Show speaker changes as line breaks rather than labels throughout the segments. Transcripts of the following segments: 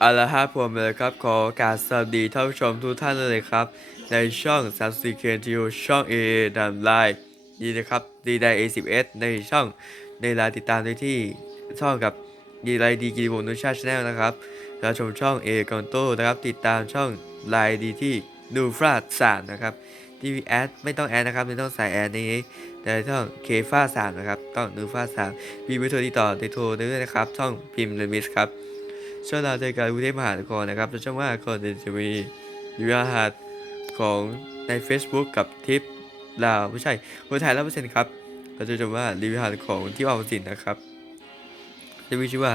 เอาละครับผมเลยครับขอกาสสวัสดีท่านผู้ชมทุกท่านเลยครับ ในช่อง s 3 c k t o ช่อง A ดามไลน์นี่นะครับดีได A10S ในช่องในไลน์ติดตามได้ที่ช่องกับดีไลดีกีวงนุชาชแนลนะครับแล้วชมช่อง A กอนโต้นะครับติดตามช่องไลน์ดีที่นูฟราสามนะครับที่มีแอดไม่ต้องแอดนะครับไม่ต้องใส่แอดในี้แต่ช่องเคฟ้าสามนะครับต้องนูฟราสามมีเบอร์โทรติดต่อในโทรด้วยนะครับช่องพิมพ์เลมิสครับ ช่วงเราเจอกันกรุงเทพมหานครนะครับช่วงว่าคนจะมีอยู่รหัสของใน Facebook กับทิปลาวไม่ใช่คนไทยร้อยเปอร์เซ็นต์ครับเราจะจำว่ารีวิวหัสของที่ออมสินนะครับจะมีชื่อว่า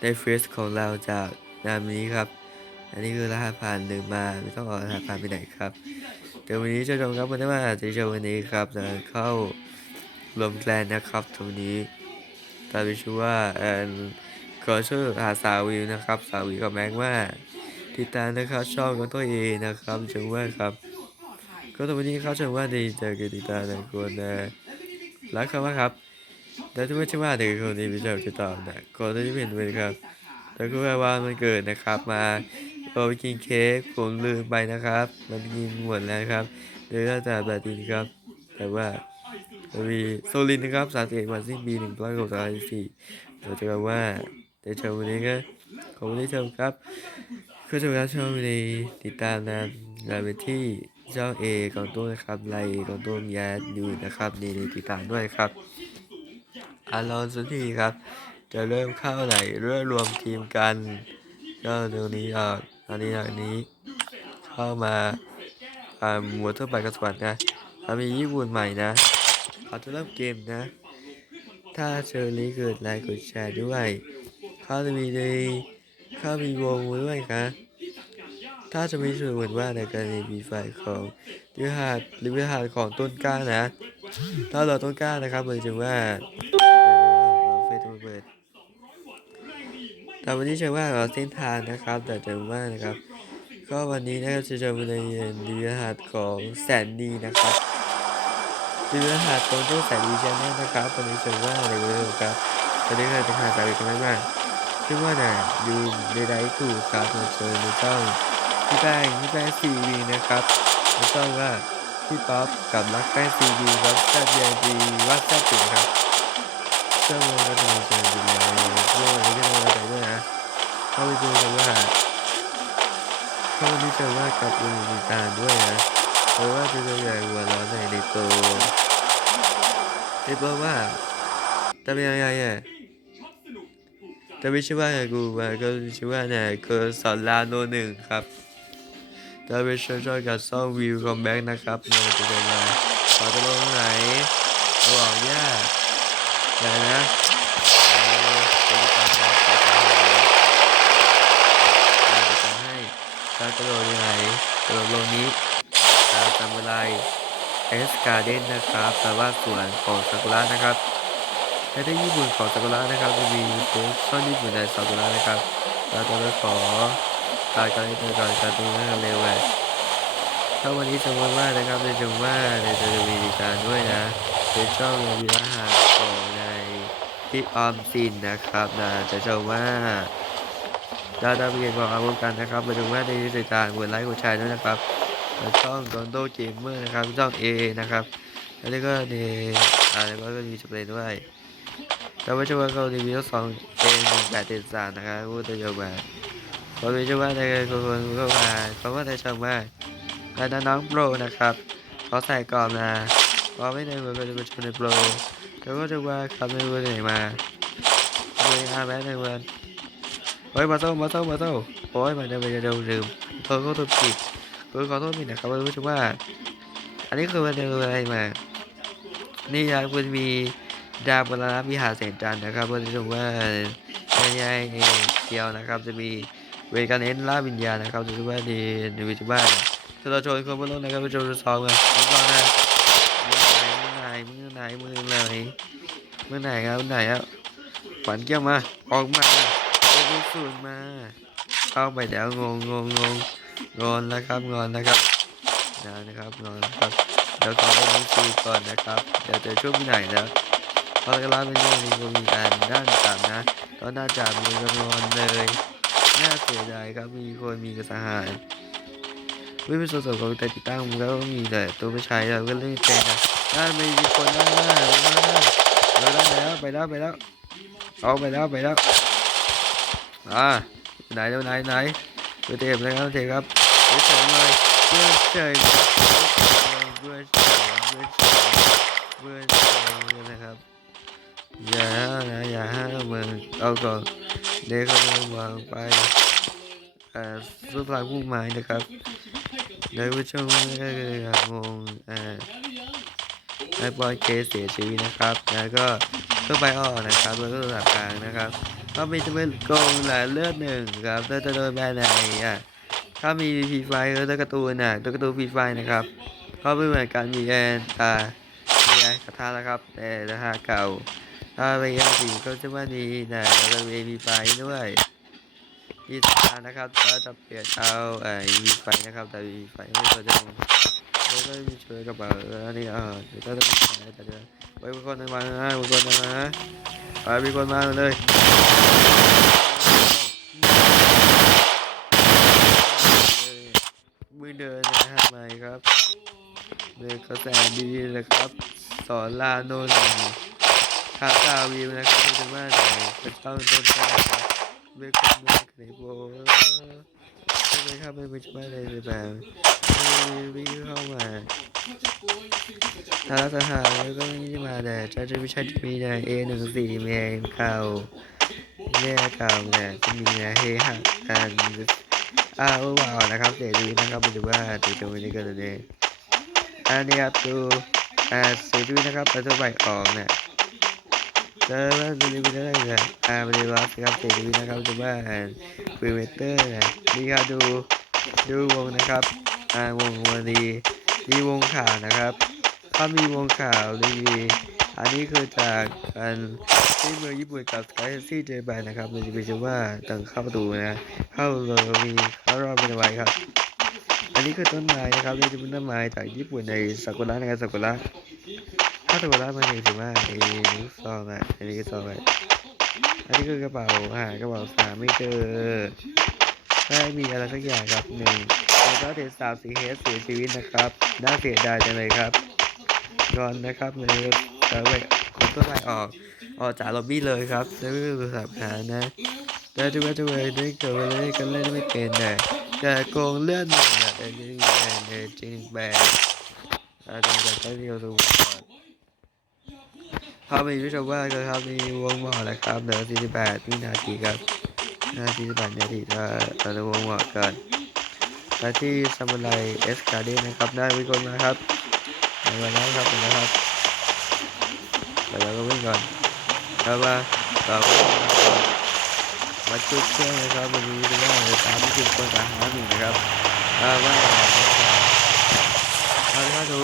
ในเฟซของเราจากนามนี้ครับ อันนี้คือรหัสผ่านหรือมาไม่ต้องเออกรหัสผ่านไปไหนครับเดี๋ยววันนี้จะชมครับวันนี้ว่าจะชมวันนี้ครับจะเข้ารวมแกลนนะครับตรงนี้ตามไปชื่อว่าเอ่อ ขอชื่อหาสาวิวนะครับ สาวิวกับแม็กว่าติดตามนะครับชองของตัวเองนะครับเชิงว่าครับ ก็ตรงนี้ครับเชิงว่าดีเจอกันติดตามในคนนะรักเขามากครับแต่ถ้าไม่ใช่ว่าเด็กคนนี้ไม่ชอบจะตอนะก็ที่เป็นเลยครับแล้วก็ว่ามันเกิดนะครับมาเราไปกินเค้กผมลืมไปนะครับ มันกินหมดแล้วครับเดี๋ยวเราจะแบบนี้ครับ แต่ว่ามีโซลินนะครับสามสิบเอ็ดวันสิ้นปีหนึ่งร้อยหกสิบสี่เราจะกันว่า ในชมวันนี้ก็ขอบคุณที่ชมครับก็จะรับชมในติดตามนะงานไปที่ช่องเอของตัวนะครับไลน์ของตัวยาอยู่นะครับนี่ในติดตามด้วยครับอารอนสุธีครับ จะเริ่มเข้าไหนเรื่อรวมทีมกันก็เดี๋ยวนี้อะอันนี้อันนี้ เข้ามาอ่าหมวดทั่วไปกระสวัสดนะแล้วมีญี่ปุ่นใหม่นะเราจะเริ่มเกมนะ ถ้าเชอรี่เกิดไลค์กดแชร์ด้วย เข้าจะมีในเข้ามีวงด้วยครับถ้าจะมีส่วนเหมือนว่าในกรณีมีไฟของลิวหาดหรือวิหารของต้นกล้านะ ถ้าเราต้นกล้านะครับหมายถึงว่าเฟซบุ๊กเปิดแต่วันนี้เชื่อว่าเราเส้นทางนะครับ แต่จะว่านะครับ ก็วันนี้นะครับจะจะในลิวหาดของแสนดีนะครับลิวหาดตรงต้นแสนดีชแนลนะครับวันนี้เชื่อว่าในเรื่องครับตอนนี้เราจะหาสามีกันไม่มาก ชื่อว่าน่ะยูในไดคูครับมาเจอในช่องพี่แป้งพี่แป้งซีวีนะครับในช่องว่าพี่ป๊อปกับรักแป้งซีวีครับแซ่บยังดีว่าแซ่บจริงครับช่วงวันก็จะมาเจอกันแล้วช่วงวันนี้ก็จะมาใจด้วยนะเข้าไปดูกันว่าเข้าไปดูกันว่ากับลุงมีกาด้วยนะเพราะว่าจะตัวใหญ่หัวร้อนในในโตในโตว่าแต่เป็นยังไงอะแต่ไม่ใช่ว่ากูมาก็ชื่อว่าเนี่ยคือสอนลาโนหนึ่งครับแต่เป็นช่วยช่วยกับซ่องวิวคอมแบ็กนะครับเราจะเดินมาขอจะลงไหนระหว่างยากอะไรนะเอาไปดูกันนะขอจะหาเราจะทำให้การกระโดดยังไงกระโดดลงนี้ตามจำเวลาเอสการ์เด้นนะครับแปลว่าส่วนของซากุระนะครับ ในที่ญี่ปุ่นของซากุระนะครับจะมีโพสต์ซ่อนญี่ปุ่นในซากุระนะครับเราจะไปขอการการให้เธอก่อนการตูนให้เร็วเลยถ้าวันนี้สมมติว่านะครับในจังว่าในจะมีการด้วยนะเป็นช่องมีอาหารของในที่ออมสินนะครับนะจะชมว่าเราจะเรียนความอาวุธกันนะครับมาดูว่าในติดตามกดไลค์กดแชร์ด้วยนะครับช่องโดนโดเกมเมอร์นะครับช่อง A นะครับแล้วก็ในอ่าแล้วก็มีสเปรย์ด้วย แต่ว่าช่วงเขารีวิวสองเองหนึ่งแปดเจ็ดสามนะครับพูดจะโยกมาพอมีช่วงในคนคนเข้ามาเขาว่าในช่องมากและน้องโปรนะครับเขาใส่กรอบนะพอไม่ได้เหมือนกันจะเป็นชมในโปรเขาก็จะว่าครับไม่รู้ไหนมาเลยอาแม่ในวันเฮ้ยมาโต้มาโต้มาโต้โอ้ยมันจะไปจะเร็วลืมเออเขาตัวผิดเออขอโทษผิดนะครับไม่รู้จะว่า อันนี้คือมันเร็วอะไรมา นี่ยังมันมี ดาวบรณวิหารแสงจันทร์นะครับก็จะชมว่าในในเดียวนะครับ จะมีเวกาเน้นล่าวิญญาณนะครับจะชมว่าในในวิจบ้านถ้าเราชนคนบนโลกนะครับไปชมซ้อมกันซอมก่อนนะมือไหนมือไหนมือไหนมือไหนมือไหนครับมือไหนครับขวัญเกี้ยวมาออกมาโอ้ลูกสูนมาเข้าไปเดี๋ยวงงงงงงงอนแล้วครับงอนนะครับนะครับงอนนะครับเดี๋ยวขอไปดูสูก่อนนะครับเดี๋ยวจะช่วยพี่ไหนนะ พอจะรับเป็นเรื่องนี้ก็มีการด้านต่ำนะตอนหน้าจามือกระนวนเลยน่าเสียดายครับมีคนมีกระสหายไม่เป็นส่วนสมของแต่ติดตั้งแล้วก็มีแต่ตัวไม่ใช้เราก็เล่นไม่เป็นะน่าไม่มีคนหน้าหน้าหน้าหน้าเราได้แล้วไปแล้วไปแล้วเอาไปแล้วไปแล้วอ่าไหนแล้วไหนไหนเบอร์เทปเลยครับเทปครับเบอร์เฉยเลยเบอร์เฉยเบอร์เฉยเบอร์เฉยเบอร์เฉยนะครับ อย่านะอย่าห้ามมึงเอาก่อนเด็กเขาวางไปเอ่อสุดพลังพุ่งไม้นะครับในผู้ชมก็คืองงเอ่อไอ้บอยเคเสียชีวิตนะครับแล้วก็เพื่อไปออกนะครับแล้วก็ระดับกลางนะครับก็มีจะเป็นโกงหลายเลือดหนึ่งครับแล้วจะโดนแบนไหนอะถ้ามีฟีไฟหรือตัวการ์ตูนน่ะตัวการ์ตูนฟีไฟนะครับก็ไม่เหมือนกันมีแอนอ่ามีไอกระทะนะครับแต่ราคาเก่า ถ้าไปยังสีก็จะว่าดีนะแล้วก็มีไฟด้วยที่สำคัญนะครับก็จะเปลี่ยนเอาไอ้มีไฟนะครับแต่มีไฟไม่ตัวจะลงแล้วก็มีช่วยกระเป๋าอันนี้เออเดี๋ยวก็ต้องมีไฟแต่เดี๋ยวไปมีคนมานะมีคนมานะไปมีคนมาเลยมือเดินนะทำไมครับเดินก็แสนดีเลยครับ สอนลาโนนหนึ่ ทางกาวิวนะครับเป็นว่าไหนเป็นช่องต้นแรกครับเบคอนเบคอนโบใช่ไหมครับไม่เป็นช่วยอะไรเลยแบบวิ่งเข้ามาทางรัฐหารแล้วก็นี่มาแต่จะจะไม่ใช่มีแต่เอหนึ่งสี่เมนเก่าแย่เก่าเนี่ยจะมีนะเฮหักกันอ้าวว้าวนะครับเสียดีนะครับเป็นว่าติดตัวนี้กันเลยอันนี้ครับดูอ่าเสียดีนะครับแล้วตัวใบออกเนี่ย เจอว่าบริเวณได้เลยอ่าบริเวณครับเสรีนะครับดูว่าพรีเวเตอร์นะนี่ครับดูดูวงนะครับอ่าวงวันดีมีวงข่าวนะครับ ถ้ามีวงข่าวดีอันนี้คือจากการที่เมืองญี่ปุ่นกับไกซี่เจแปนนะครับมันจะเป็นชื่อว่าต่างเข้าประตูนะเข้าเลยมีเข้ารอบเป็นไว้ครับ อันนี้คือต้นไม้นะครับนี่จะเป็นต้นไม้จากญี่ปุ่นในซากุระนะครับซากุระถ้าตัวละมันยังถือว่าไอ้นิ้ซองอะอันนี้ซองอะอันนี้คือกระเป๋าหากระเป๋าสามไม่เจอได้มีอะไรสักอย่างครับหนึ่งแล้วก็เทสาวสีเฮสเสียชีวิตนะครับน่าเสียดายจังเลยครับก่อนนะครับเลยจะไปขนต้นไม้ออกออกจากล็อบบี้เลยครับแล้วก็ดูสับหานะแต่ดูว่าจะไปได้เกิดไปเล่นกันเล่นไม่เป็นนะแต่โกงเลื่อนหนึ่งอะแต่จริงๆเนี่ยจริงแบนอาจริงๆก็เรียวดูก่อน ภาพมีผู้ชมว่าก็ครับมีวงหมอนะครับเหลือ48วินาทีครับนาที48นาทีถ้าเราวงหมอเกินและที่ซามูไรเอสการ์เดนนะครับได้วิ่งก่อนมาครับมาแล้วครับมาแล้วครับแต่เราก็วิ่งก่อนแล้วมาเราก็มาก่อนมาจุดเครื่องนะครับวันนี้เป็นว่าสามสิบคนสาหัสหนึ่งนะครับอ่าว่าเราถ้าดู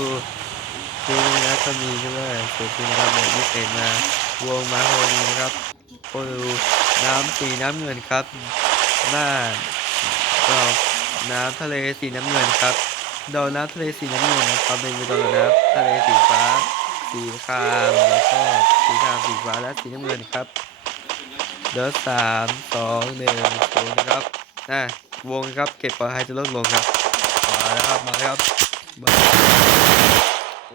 คือนะก็มีใช่ไหมเกิดขึ้นนะครับแบบนี้เป็นมาวงมาโฮนีนะครับโอ้ดูน้ำสีน้ำเงินครับหน้าดอกน้ำทะเลสีน้ำเงินครับดอกน้ำทะเลสีน้ำเงินนะครับเป็นดอกน้ำทะเลสีฟ้า สีครามแล้วก็สีครามสีฟ้าและสีน้ำเงินครับเดี๋ยวสามสองหนึ่งศูนย์นะครับอะวงครับเก็บปลอดภัยจะลดลงครับมาแล้วครับมาแล้วครับ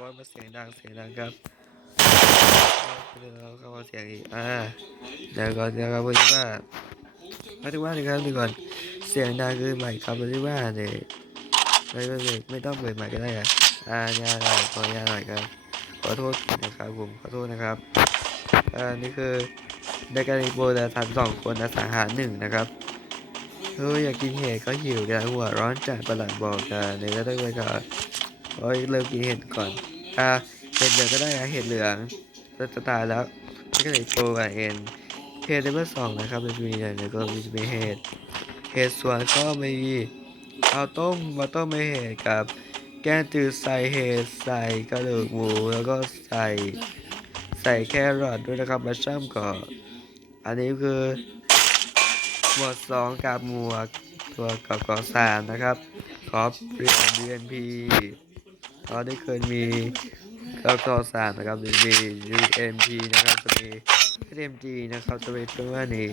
มาเพราเสียงดังเสียงดังครับเดี๋ยวเราเข้ามาเสียงอีกอ่าเดี๋ยวก่อนเดี๋ยวครับวันนี้ว่ามาดูว่าเลยครับดูก่อนเสียงดังคือใหม่ครับวันนี้ว่าเนี่ยไม่ไม่ไม่ไม่ต้องเปิดใหม่ก็ได้อะอ่าญาหน่อยขอญาหน่อยครับขอโทษนะครับผมขอโทษนะครับอ่านี่คือได้การโบแต่ทันสองคนนะสาหารหนึ่งนะครับเฮ้ยอยากกินเห็ดก็หิวกันหัวร้อนจัดประหลัดบอกกันเดี๋ยวก็ต้องไปก่อนโอ้ยเริ่มกินเห็ดก่อน อ่าเห็ดเหลืองก็ได้นะเห็ดเหลืองจะจะตายแล้วนี่ก็เลยโตกับเอ็นเห็ดเลเวลสองนะครับมันจะมีอะไรก็มีจะมีเห็ดเห็ดส่วนก็มีเอาต้มมาต้มไม่เห็ดกับ แกงจืดใส่เห็ดใส่กระดูกหมูแล้วก็ใส่ใส่แครอทด้วยนะครับมาช่ำก่อนอันนี้คือหมวดสองกับหมวดตัวกับกอสามนะครับขอเรียน BNP เราได้เคยมีเครื่อสามนะครับมี UMG นะครับจะมี SMG นะครับจะเป็มีตัวนี้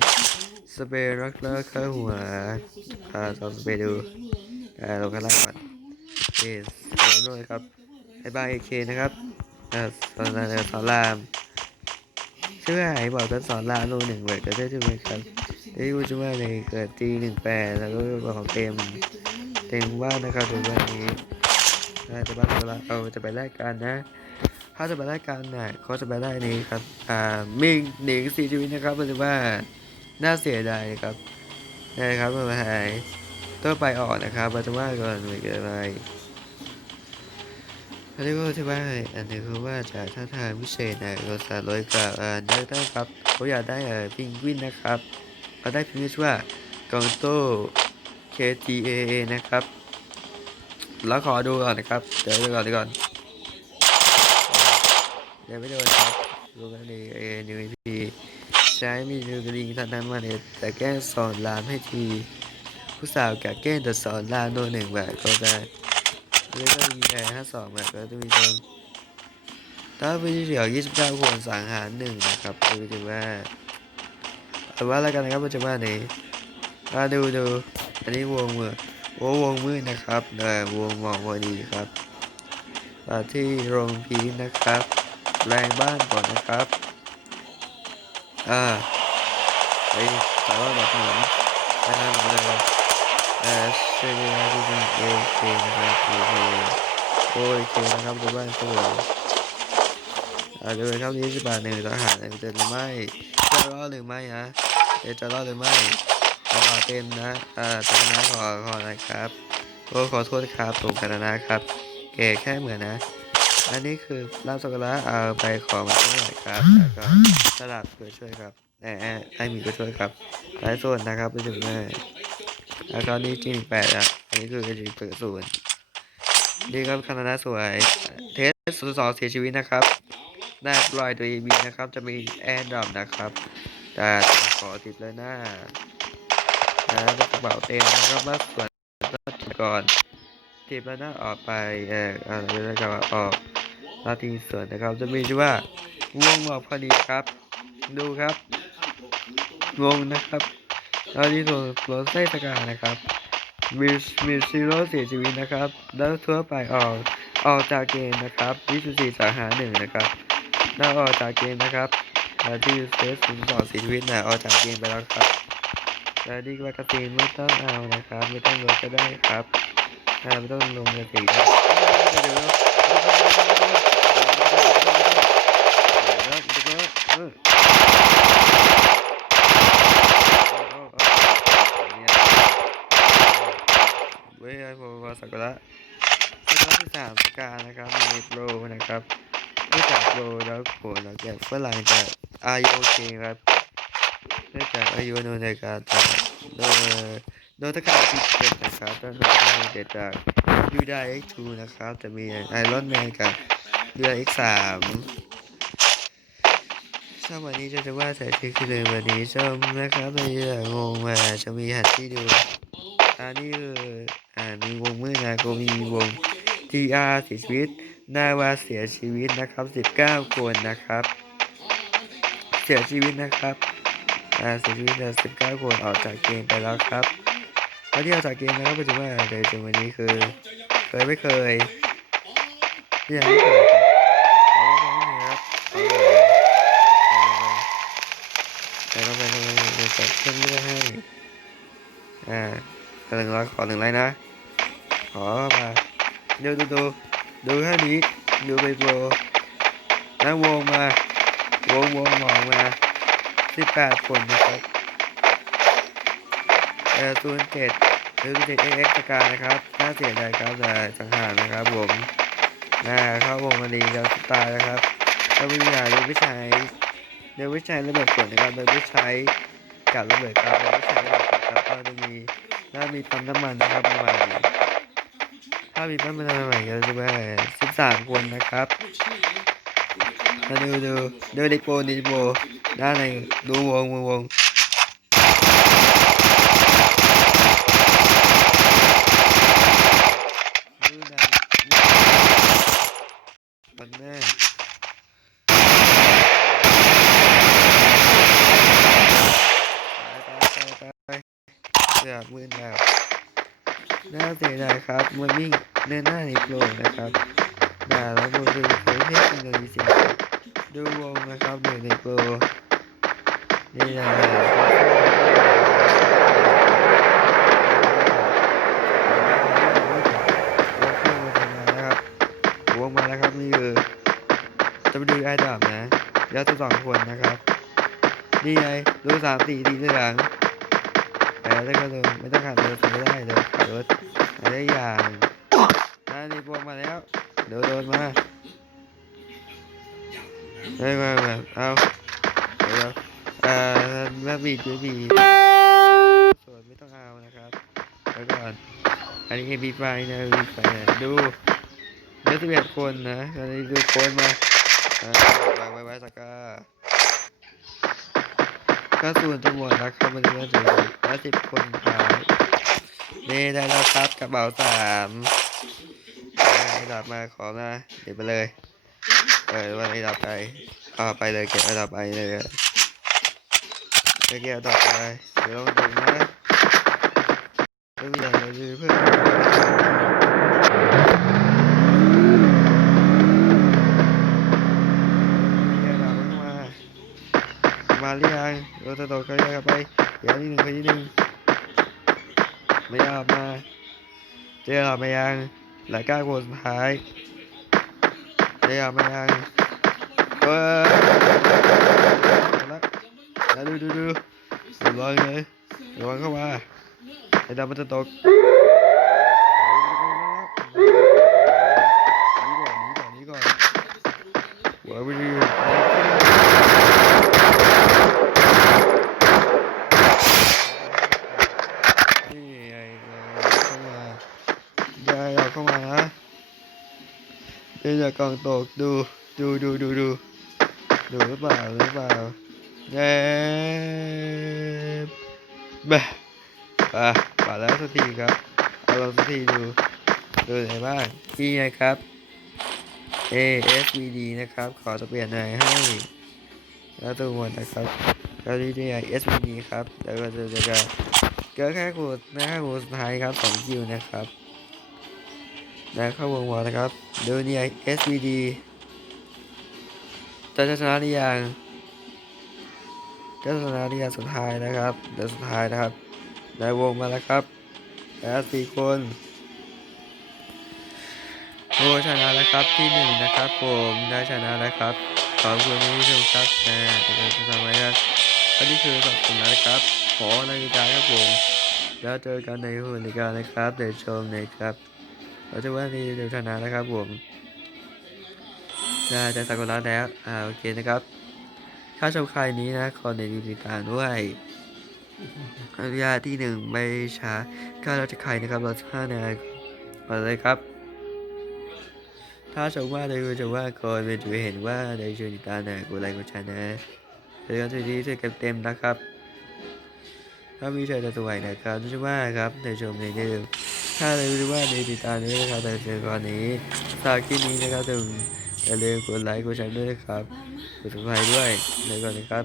สเปรย์รักเลิกเครื่องหัวอ่าเราสเปรย์ดูอ่าเราก็ไล่ก่อนนี่สเอรย์ด้ครับไอ้บ้าเอเคนะครับอ่าสอนรามสอนรามชื่อไอ้บอกเป็นสอนรามโลหนึ่งเวทก็ได้ใช่ไหมครับที่กูจะว่าในเกิดตีหนึ่งแปดแล้วก็ของเต็มเต็มว่านะครับถึงวันนี้ ใช่จะบ้านจะบ้านเอาจะไปแลกกันนะ ถ้าจะไปแลกกันเนี่ะเขาจะไปได้นี้ครับ อ่ามิงหนิงสี่ชีวิตนะครับรู้สึว่าน่าเสียดายนะครับนะครับเมื่อไหร่ต้นไปออกนะครับมาจะว่าก่อนไม่เกิอะไรอันนี้ก็ที่ว่าอันนี้คือว่าจะท่าทางพิเศษนะเราสาร้อยกับาอ่าได้ได้ครับเขาอยากได้เออพิงวินนะครับก็ได้พิงวินชื่อว่ากองโต KTAA นะครับ แล้วขอดูก่อนนะครับ เดี๋ยวดูก่อนดีก่อน เดี๋ยวไปดูนะครับดูกันดีเอหนึ่งพีใช้มีดูกระดิ่งทันทันมาเนี่ยแต่แก้สอนรามให้ที ผู้สาวแกแก้แต่สอนรามโดนหนึ่งแบบก็ได้เรื่ก็มีแค่ห้าสองแบบก็จะมีเพิ่มถ้าไปเดี่ยวยี่สิบเก้าคนสังหารหนึ่งนะครับดูดูว่าเอาว่าแล้วกันนะครับปัจจุบันนี้มาดูดูอันนี้วงเมือ วงวงมืดนะครับในวงมอกวดีครับมาที่โรงพีนะครับ แรงบ้านก่อนนะครับ อ่าไปสามารถแบบหนุนนะครับเลยเออเซเรียที่เป็นเอเคนะครับโอเคโอเคนะครับดูบ้านสวยอาจจะเป็นเท่านี้สิบบาทหนึ่งทหารจะหรือไม่จะรอดหรือไม่ฮะจะรอดหรือไม่ ขอะเเต็มนะเออตรงนะขอขอนะครับโอ้ขอโทษครับตรงกันนะครับเก๋แค่เหมือนนะ อันนี้คือลาบสกุลระเอาไปขอมาเท่าไหร่ครับแล้วก็สลับก็ช่วยครับแอบไอหมีก็ช่วยครับไลายส่วนนะครับไปถึงแม่แล้วก็นี่จีนแปดอะอันนี้คือกระจิงเปิดศูนย์นี่ก็ธบคณะสวย เทสศูนย์สองเสียชีวิตนะครับแนบรอยตัวเอบีนะครับ จะมีแอร์ดรอปนะครับ แต่ขอติดเลยหน้า ครับกเบาเต็มนะครับมาส่วนก่อนทีมแล้วนะออกไปเอ่ออะไรนะครับออกลาทีส่วนนะครับ จะมีชื่อว่า วงออกพอดีครับ ดูครับวงนะครับลาทีส่วนโรสเส้สกานะครับมีมีซีโร่เสียชีวิตนะครับ แล้วทั่วไปออกออกจากเกมนะครับ24สาหาหนึ่งนะครับแล้วออกจากเกมนะครับลาทีเซสสูงสองเสียชีวิตนะออกจากเกมไปแล้วครับ จะดีกว่ากระตีไม่ต้องเอานะครับ ไม่ต้องลงก็ได้ครับไม่ต้องลงกระสีได้เฮ้ยไอ้พอสักละสักละที่สามสกานะครับมีโปรนะครับไม่จากโปรแล้วโผล่แล้แจกเมื่อไหร่แต่ IOK ครับ ได้จากอายุโนในการจาโดโดนตะการติดเจ็ดนะครับแล้วโนตะการติดเจ็ดจากยูไดเอ็กทูนะครับ จะมีไอรอนแมนกับยูไดเอ็กสามชอบวันนี้จะจะว่าแต่ที่คือเลยวันนี้ชมนะครับในเรื่องงมาจะมีหัดที่ดูอันนี้คืออ่ามีวงมือนาก็มีวง TR เสียชีวิตนาวาเสียชีวิตนะครับ 19 คนนะครับ เสียชีวิตนะครับ อ่เสียชีวิตแล้ว19คนออกจากเกมไปแล้วครับแล้วที่ออกจากเกมนะครับปัจจุบันโดยจนวันนี้คือ เคยไม่เคยยังไม่เคยครับขอบอกว่าไม่มีครับขอบอกเลยไปไปไปไปไปจัดเครื่องเลือกให้อ่าหนึ่งร้อยขอหนึ่งร้อยนะขอมาดูดูดูดูแค่นี้ดูไปโปรนั่งวงมาวงวงมองมา สิบแปดคนนะครับเออศูนเจ็ดหรือเจ็ดเอ็กซ์การนะครับน่าเสียดายครับแต่สังหารนะครับผมน่าเข้าวงมาดีแล้วตายนะครับถ้าไม่มีอะไรไม่ใช้โดยไม่ใช้ระเบิดขวดนะครับโดยไม่ใช้กับระเบิดครับโดยไม่ใช้ระเบิดครับก็จะมีถ้ามีปั๊มน้ำมันนะครับประมาณถ้ามีปั๊มน้ำมันใหม่ก็จะเป็นสิบสามคนนะครับ ดูดูดูดิโปดิโปด้านในดูวงวงวงดูนะมันแน่ไปไปไปเสือกมือแบบน่าเสียดายครับมันวิ่งเดินหน้าในโปรนะครับ แล้วโปรคือประเทศอินโดนีเซียดูวงนะครับหนึ่งในโปรนี่นะวงมาแล้วครับนี่คือจะไปดูไอ้ดาบนะแล้วตัวสองคนนะครับนี่ไงดูสามสี่ทีเหลืองแต่ถ้ก็ดูไม่ต้องขัดรถไม่ได้เลยรถอะไรอย่างนั่นนี่พวกมาแล้ว เดี๋ยวโดนมาเฮ้ยมามาเอาเดี๋ยวอ่าแม่บีดเจบีส่วนไม่ต้องเอานะครับแล้วก่อนอันนี้ MP ไฟนะ MP ไฟดูเดี๋ยวสิบเอ็ดคนนะอันนี้ดูโคนมาอ่าวางไว้ไว้สักกาก็ส่วนจะหมดแล้วครับวันนี้ก็ถึงห้าสิบคนครับนี่ได้แล้วครับกระเป๋าสาม ดับมาขอนะเดี๋ยวไปเลยเออวันไอ้ดับไปเอาไปเลยเก็บไอ้ดับไปเลยเก็บไอ้ดับไปเดี๋ยวลองดูนะตัวอย่างเราดูเพื่อนเก็บไอ้ดับมามาหรือยังเราจะตกกันยังไปเดี๋ยวนิดหนึ่งไปนิดหนึ่งไม่ยอมมาเจอเราไปยัง หลายก้าวคนสุดท้ายเดี๋ยวไปยังเออแล้วแล้วดูดูดูระวังเลยระวังเข้ามาไอ้ดำมันจะตกหนีก่อนหนีก่อนหนีก่อนหัวไปดี นี่ไงเข้ามาได้เราเข้ามานะ เดี๋ยวจะกองตกดูดูดูดูดูดูหรือเปล่าหรือเปล่าเย้แบะอะป่าแล้วสักทีครับเอาลองสักทีดูดูไหนบ้างนี่ไงครับ ASVD นะครับ ขอจะเปลี่ยนหน่อยให้แล้วตัวหมดนะครับแล้วนี่นี่ SVD ครับแล้วก็จะจะจะเกิดแค่ขูดนะขูดสุดท้ายครับสองคิวนะครับ แล้เข้าวงวอลนะครับเดูเนี่ย SVD จะชนะหรือยังจะชนะหรือยังสุดท้ายนะครับเดี๋ยวสุดท้ายนะครับได้วงมาแล้วครับแล้วสี่คนโอ้ชนะแล้วครับที่หนึ่งนะครับผมได้ชนะแล้วครับขอบคุณที่ชมครับนะเดี๋ยวจะทำไว้ครับอันนี้คือสองคนแล้วนะครับ ขอนาฬิกาครับผมแล้วเจอกันในหุ่นรายการนะครับเดี๋ยวชมนะครับ เราจะว่านี่เดี๋ยวชนะนะครับผมน่าจะสักการะแล้ว อ่า โอเคนะครับถ้าชมใครนี้นะ ขอในดีติดตามด้วยอนุญาตที่หนึ่งไม่ช้าถ้าเราจะใครนะครับเราจะห้านามาเลยครับ ถ้าชมว่าในคุณจะว่าก่อนเป็นจะเห็นว่าในช่วงติดตามนะกูไลค์กูชนะเจอกันทีนี้เกันเต็มนะครับ ถ้ามีใจจะสวยนะครับที่ว่าครับในชมในเดิม ถ้าเลยรู้ว่าในติดตามนี้นะครับแต่เจอกันนี้ฝากคลิปนี้นะครับถึงอย่าลืมกดไลค์กดแชร์ด้วยนะครับกดติดตามด้วยเลยก่อนนะครับ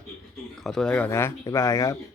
ขอตัวลาไปก่อนนะบ๊ายบายครับ